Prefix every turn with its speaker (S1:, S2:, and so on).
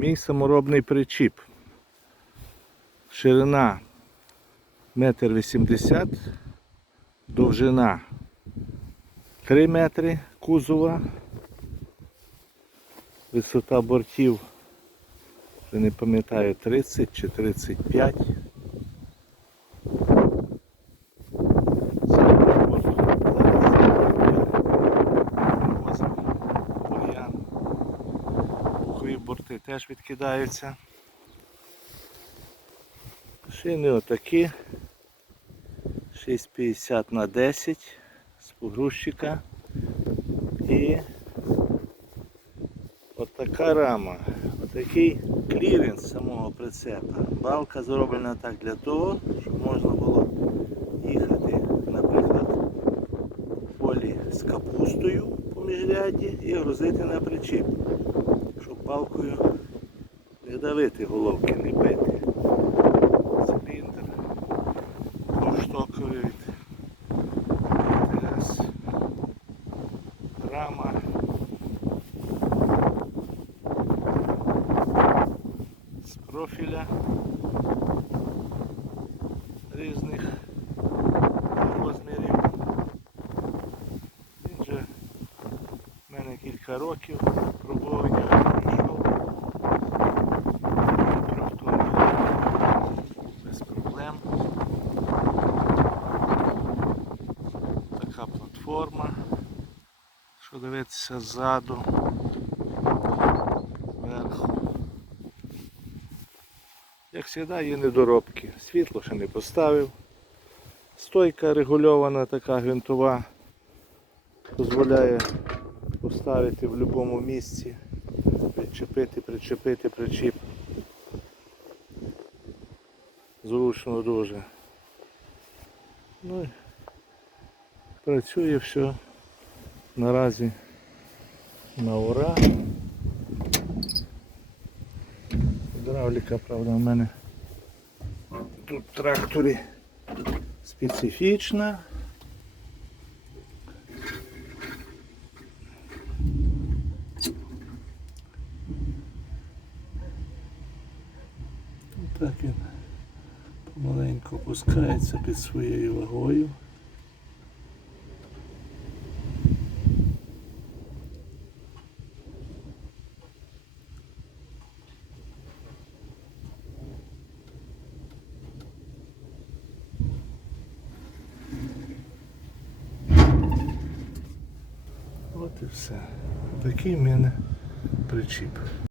S1: Мій саморобний причіп. Ширина 1,80 м, довжина 3 метри кузова, висота бортів, я не пам'ятаю, 30 чи 35. Теж відкидаються. Шини отакі. 6,50 на 10 з погрузчика. І отака рама. Отакий кліренс самого прицепа. Балка зроблена так для того, щоб можна було їхати, наприклад, в полі з капустою по міжряді і грузити на причіп, щоб палкою не давити головки, не бити. Циліндр ТС. Рама. З профіля різних розмірів. Він же в мене кілька років пробування Що дивитися ззаду, зверху. Як завжди є недоробки. Світло ще не поставив. Стойка регульована, така гвинтова, дозволяє поставити в будь-якому місці, причепити, причепити причіп. Зручно дуже. Ну працює все наразі на ура. Гідравліка, правда, в мене тут в тракторі специфічна. Так він помаленьку опускається під своєю вагою. От і все. Такий в мене причіп.